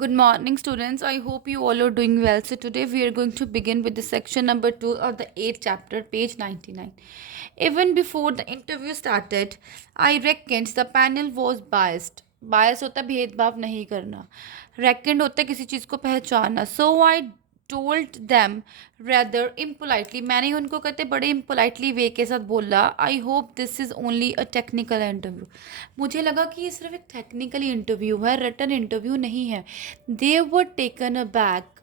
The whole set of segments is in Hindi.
Good morning, students. I hope you all are doing well. So, today we are going to begin with the section number 2 of the 8th chapter, page 99. Even before the interview started, I reckoned the panel was biased. Bias होता है भेदभाव नहीं करना. Reckoned होता है किसी चीज़ को पहचानना. So, I told them rather impolitely. मैंने उनको कहते बड़े इम्पोलाइटली वे के साथ बोला, I hope this is only a technical interview. मुझे लगा कि ये सिर्फ एक टेक्निकल इंटरव्यू है, रिटन इंटरव्यू नहीं है. They were taken aback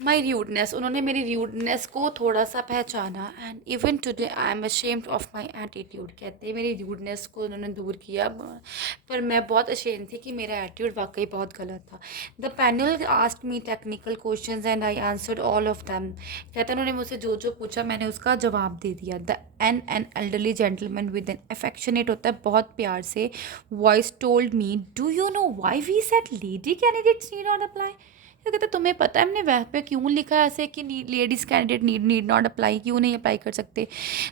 my rudeness. उन्होंने मेरी र्यूडनेस को थोड़ा सा पहचाना. And even today I am ashamed of my attitude. कहते हैं मेरी र्यूडनेस को उन्होंने दूर किया, पर मैं बहुत अशेम थी कि मेरा एटीट्यूड वाकई बहुत गलत था. The panel asked me technical questions and I answered all of them. कहते हैं उन्होंने मुझसे जो जो पूछा मैंने उसका जवाब दे दिया. The an elderly gentleman with an affectionate होता है बहुत प्यार से, voice told me, do you know why we set lady candidates need not apply. तो कहते तुम्हें पता है हमने वह पे क्यों लिखा है ऐसे कि ladies candidate need not apply, क्यों नहीं अप्लाई कर सकते.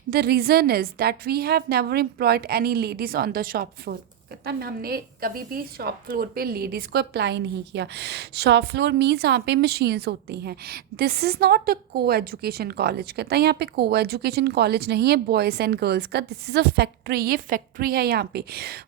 The reason is that we have never employed any ladies on the shop floor. कहता हमने कभी भी शॉप फ्लोर पे लेडीज़ को अप्लाई नहीं किया. शॉप फ्लोर मीन्स यहाँ पे मशीन्स होती हैं. दिस इज़ नॉट अ को एजुकेशन कॉलेज. कहता है यहाँ पे को एजुकेशन कॉलेज नहीं है बॉयज़ एंड गर्ल्स का. This is a factory. ये फैक्ट्री है यहाँ पे.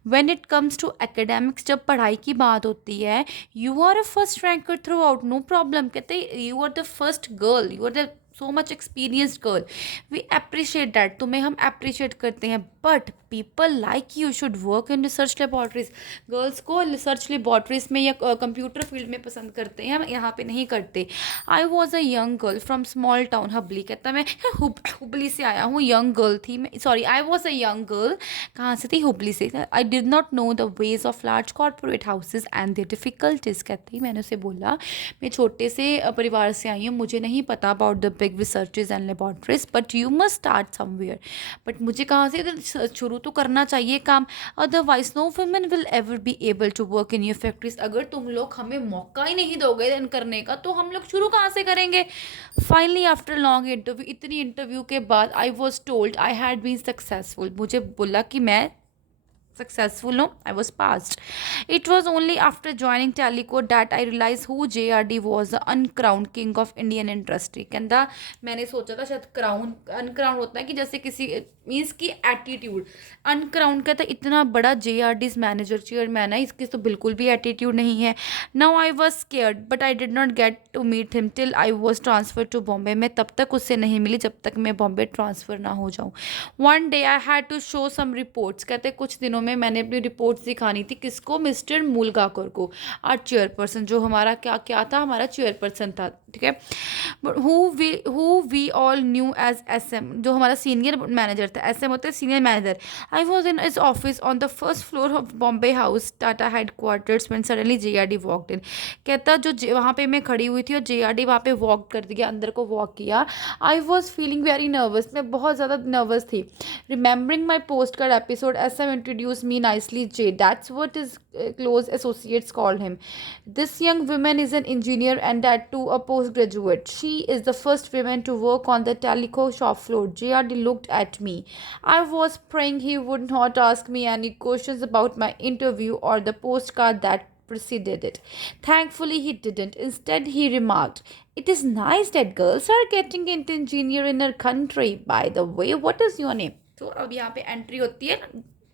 When it comes to academics, जब पढ़ाई की बात होती है, you are a first ranker throughout, no problem. कहते you are the first girl, you are the so much experienced girl, we appreciate that. तुम्हें हम अप्रिशिएट करते हैं. But people like you should work in research laboratories. Girls को रिसर्च लेबॉर्ट्रीज में या कंप्यूटर फील्ड में पसंद करते हैं, हम यहाँ पे नहीं करते. आई was a young girl from small town humbly. कहता मैं हुबली से आया हूँ. यंग गर्ल थी मैं, sorry I was a young girl. कहाँ से थी? हुबली से. I did not know the ways of large corporate houses and their difficulties. कहती मैंने उसे बोला मैं छोटे से परिवार से आई हूँ, मुझे नहीं पता about the big researches and laboratories, but you must start somewhere. But मुझे कहाँ से शुरू तो करना चाहिए काम. Otherwise no women will ever be able to work in your factories. अगर तुम लोग हमें मौका ही नहीं दोगे रन करने का तो हम लोग शुरू कहाँ से करेंगे. फाइनली आफ्टर लॉन्ग इंटरव्यू, इतनी इंटरव्यू के बाद, I was told I had been successful. मुझे बोला कि मैं successful. No, I was passed. It was only after joining Teleco that I realized who JRD was, the uncrowned king of Indian industry. कहता मैंने सोचा था शायद क्राउन अनक्राउंड होता है कि जैसे किसी मीन्स की एटीट्यूड. अनक्राउंड कहता इतना बड़ा JRD मैनेजर चेयरमैन है, इसकी तो बिल्कुल भी एटीट्यूड नहीं है. Now I was scared but I did not get to meet him till I was transfer to Bombay. मैं तब तक उससे नहीं मिली जब तक मैं बॉम्बे ट्रांसफ़र ना हो जाऊँ. One day I had to show some reports. कहते कुछ दिनों में मैंने अपनी रिपोर्ट्स दिखानी थी. किसको? मिस्टर मूलगाकर को, आर चेयरपर्सन, जो हमारा क्या क्या था, हमारा चेयरपर्सन था. ठीक है. But who we all knew as SM, जो हमारा सीनियर मैनेजर था. SM होता है senior manager. I was in his office on the first floor of Bombay House Tata head quarters when suddenly JRD walked in. कहता जो वहाँ पे मैं खड़ी हुई थी और JRD वहाँ पे वॉक कर दिया, अंदर को वॉक किया. I was feeling very nervous. मैं बहुत ज़्यादा नर्वस थी. Remembering my post card episode, SM introduce me nicely. J, that's what his close associates called him. This young woman is an engineer and that too a postgraduate. She is the first woman to work on the Teleco shop floor. JRD looked at me. I was praying he would not ask me any questions about my interview or the postcard that preceded it. Thankfully, he didn't. Instead, he remarked, it is nice that girls are getting into engineer in our country. By the way, what is your name? तो अब यहाँ पे एंट्री होती है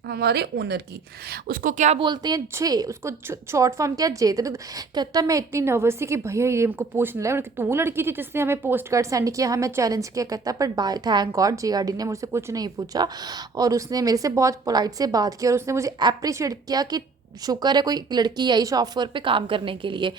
हमारे ओनर की. उसको क्या बोलते हैं? जे. उसको शॉर्ट फॉर्म क्या? जे. तो कहता मैं इतनी नर्वस थी कि भैया ये हमको पूछने लगा कि तू लड़की थी जिसने हमें पोस्ट कार्ड सेंड किया, हमें चैलेंज किया. कहता पर बाय थैंक गॉड JRD ने मुझसे कुछ नहीं पूछा और उसने मेरे से बहुत पोलाइट से बात की और उसने मुझे अप्रिशिएट किया कि शुक्र है कोई लड़की आई शॉप फ्लोर पे काम करने के लिए.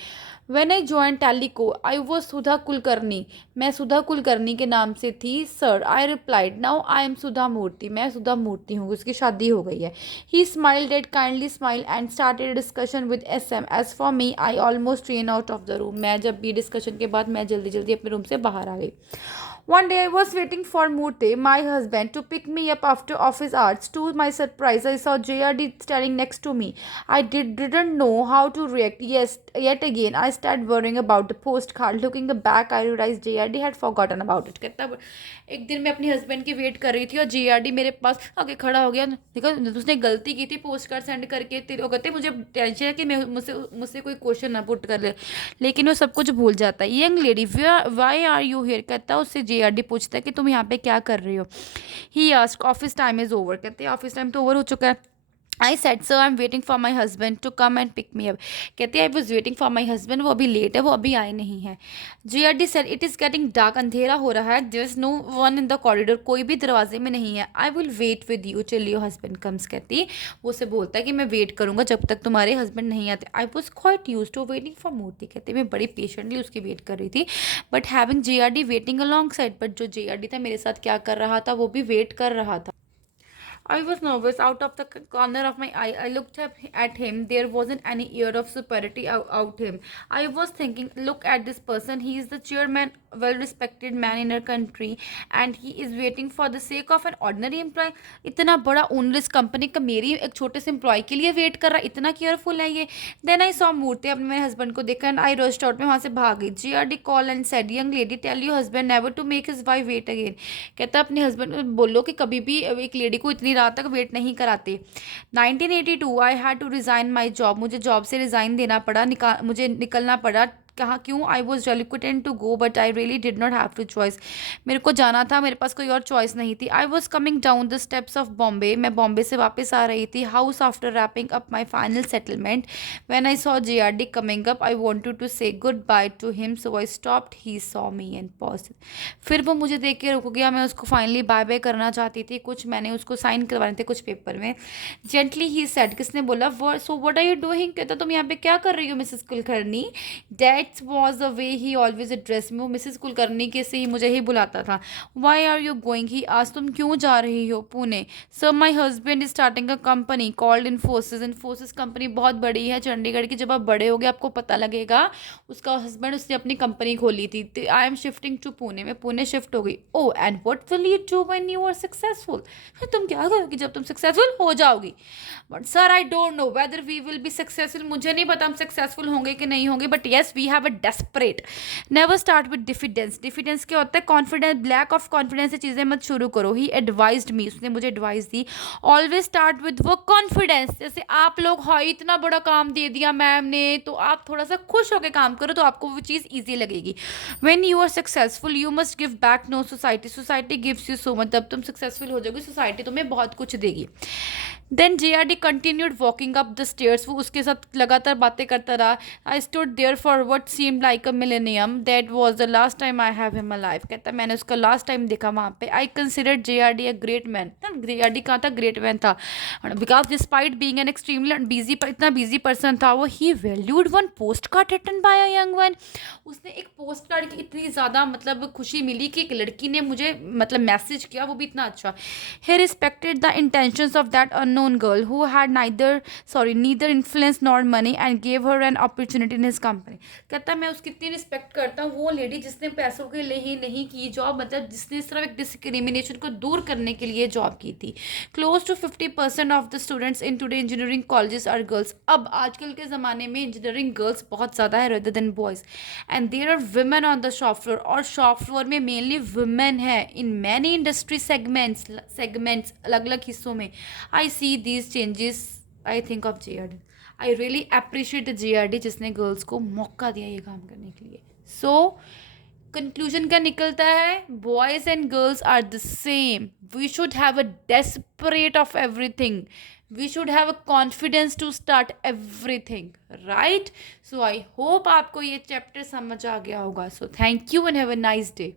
When I join Telco I was Sudha Kulkarni. मैं सुधा कुलकर्णी के नाम से थी. Sir, I replied, now I am Sudha Murthy. मैं सुधा मूर्ति हूँ, उसकी शादी हो गई है. He smiled that kindly smile and started discussion with SM. As for me I almost ran out of the room. मैं जब भी डिस्कशन के बाद मैं जल्दी जल्दी अपने रूम से बाहर आ गई. One day I was waiting for Murthy, my husband, to pick me up after office hours. To my surprise, I saw JRD standing next to me. I didn't know how to react. Yes, yet again, I started worrying about the postcard. Looking back, I realized JRD had forgotten about it. कहता है, एक दिन मैं अपने हस्बैंड की वेट कर रही थी और JRD मेरे पास आके खड़ा हो गया. देखो उसने गलती की थी पोस्ट कार्ड सेंड करके. तेरे को कहते मुझे टेंशन है कि मैं मुझसे मुझसे कोई क्वेश्चन ना पुट कर ले, लेकिन वो सब कुछ भूल जाता है. Young lady why are you here, कहता है उससे JRD पूछता है कि तुम यहाँ पे क्या कर रही हो. He asked office time is over, कहते हैं ऑफिस टाइम तो ओवर हो चुका है. I said sir I am waiting for my husband to come and pick me up, कहते हैं I was waiting for my husband, वो अभी लेट है, वो अभी आए नहीं है. JRD sir it is getting dark, अंधेरा हो रहा है. There is no one in the corridor, कोई भी दरवाजे में नहीं है. I will wait with you till your husband comes, कहती वो उसे बोलता है कि मैं वेट करूंगा जब तक तुम्हारे हस्बैंड नहीं आते. I was quite used to waiting for Murthy, कहते मैं बड़ी पेशेंटली उसकी वेट कर रही थी. But having JRD waiting alongside, but जो JRD था मेरे साथ क्या कर रहा था, वो भी वेट कर रहा था. I was nervous. Out of the corner of my eye, I looked up at him. There wasn't any air of superiority out him. I was thinking, look at this person. He is the chairman, well-respected man in our country, and he is waiting for the sake of an ordinary employee. इतना बड़ा ओनलेस कंपनी का मेरी एक छोटे से एम्प्लॉय के लिए वेट कर रहा, इतना केयरफुल है ये. देन आई सॉ मूर्ति, अपने मेरे हस्बैंड को देखा एंड आई रश्ड आउट, में वहाँ से भाग गई. JRD call and said, young lady tell your husband never to make his wife wait again, कहता अपने हस्बैंड बोलो कि कभी भी एक लेडी को इतनी रात तक वेट नहीं कराते. 1982 I had to resign my job, मुझे जॉब से रिज़ाइन देना पड़ा, मुझे निकलना पड़ा. कहा क्यों? I was reluctant to go but I really did not have to choice, मेरे को जाना था, मेरे पास कोई और चॉइस नहीं थी. I was coming down the steps of Bombay, मैं बॉम्बे से वापस आ रही थी house after wrapping up my final settlement. When I saw JRD coming up I wanted to say goodbye to him, so I stopped. He saw me and paused. फिर वो मुझे देख के रुक गया, मैं उसको फाइनली बाय बाय करना चाहती थी. कुछ मैंने उसको साइन करवाने थे कुछ पेपर में. जेंटली ही सेड, किसने बोला? So what are you doing, कहता तुम यहाँ पे क्या कर रही हो Mrs Kulkarni. That was the way he always address me, वो मिसेस कुलकर्णी के से ही मुझे ही बुलाता था. वाई आर यू गोइंग, ही आज तुम क्यों जा रही हो Pune. Sir my husband is starting a company called Infosys. Infosys company बहुत बड़ी है चंडीगढ़ की, जब आप बड़े हो गए आपको पता लगेगा. उसका हस्बैंड उसने अपनी कंपनी खोली थी. I am shifting to Pune, मैं पुणे शिफ्ट हो गई. Oh and what will you do when you are successful, तुम क्या करोगी जब तुम सक्सेसफुल हो जाओगी. But sir I don't know whether we will be successful, मुझे नहीं पता हम सक्सेसफुल होंगे कि नहीं होंगे. But yes we have a desperate. Never start with diffidence. Diffidence क्या होता है? कॉन्फिडेंस, ब्लैक ऑफ कॉन्फिडेंस से चीज़ें मत शुरू करो. ही एडवाइज्ड मी, उसने मुझे advice the. Always start with वो कॉन्फिडेंस. जैसे आप लोग हाई इतना बड़ा काम दे दिया मैम ने, तो आप थोड़ा सा खुश होकर काम करो तो आपको वो चीज़ ईजी लगेगी. When you are successful you must give back no society. Society gives you so much. तब तुम सक्सेसफुल हो जाओगे, सोसाइटी तुम्हें बहुत कुछ देगी. Then JRD continued walking up the stairs, वो उसके साथ लगातार बातें करता रहा. I stood there for what seemed like a millennium. That was the last time I have him alive, कहता मैंने उसका लास्ट टाइम देखा वहाँ पे. I considered JRD a great man. JRD कहाँ था? ग्रेट मैन था. Because despite being an extremely busy, इतना बिजी पर्सन था वो. He valued one post card written by a young one. उसने एक पोस्ट कार्ड की इतनी ज़्यादा मतलब खुशी मिली कि एक लड़की ने मुझे मतलब मैसेज किया, वो भी इतना अच्छा. He respected the intentions of that unknown girl who had neither influence nor money and gave her an opportunity in his company. कहता मैं उसकी इतनी रिस्पेक्ट करता हूँ, वो लेडी जिसने पैसों के लिए ही नहीं की जॉब, मतलब जिसने सिर्फ एक डिस्क्रिमिनेशन को दूर करने के लिए जॉब की थी. Close to 50% of the students in today engineering colleges are girls. अब आजकल के ज़माने में इंजीनियरिंग गर्ल्स बहुत ज़्यादा है rather than boys. And there are women on the shop floor, और शॉप फ्लोर में मेनली वुमेन है इन मैनी इंडस्ट्री सेगमेंट्स अलग अलग हिस्सों में. I see these changes. I think of JRD. I really appreciate the JRD जिसने गर्ल्स को मौका दिया ये काम करने के लिए. So कंक्लूजन क्या निकलता है? Boys and girls are the same. We should have a desperate of everything. We should have a confidence to start everything, right? So I hope आपको ये चैप्टर समझ आ गया होगा. So thank you and have a nice day.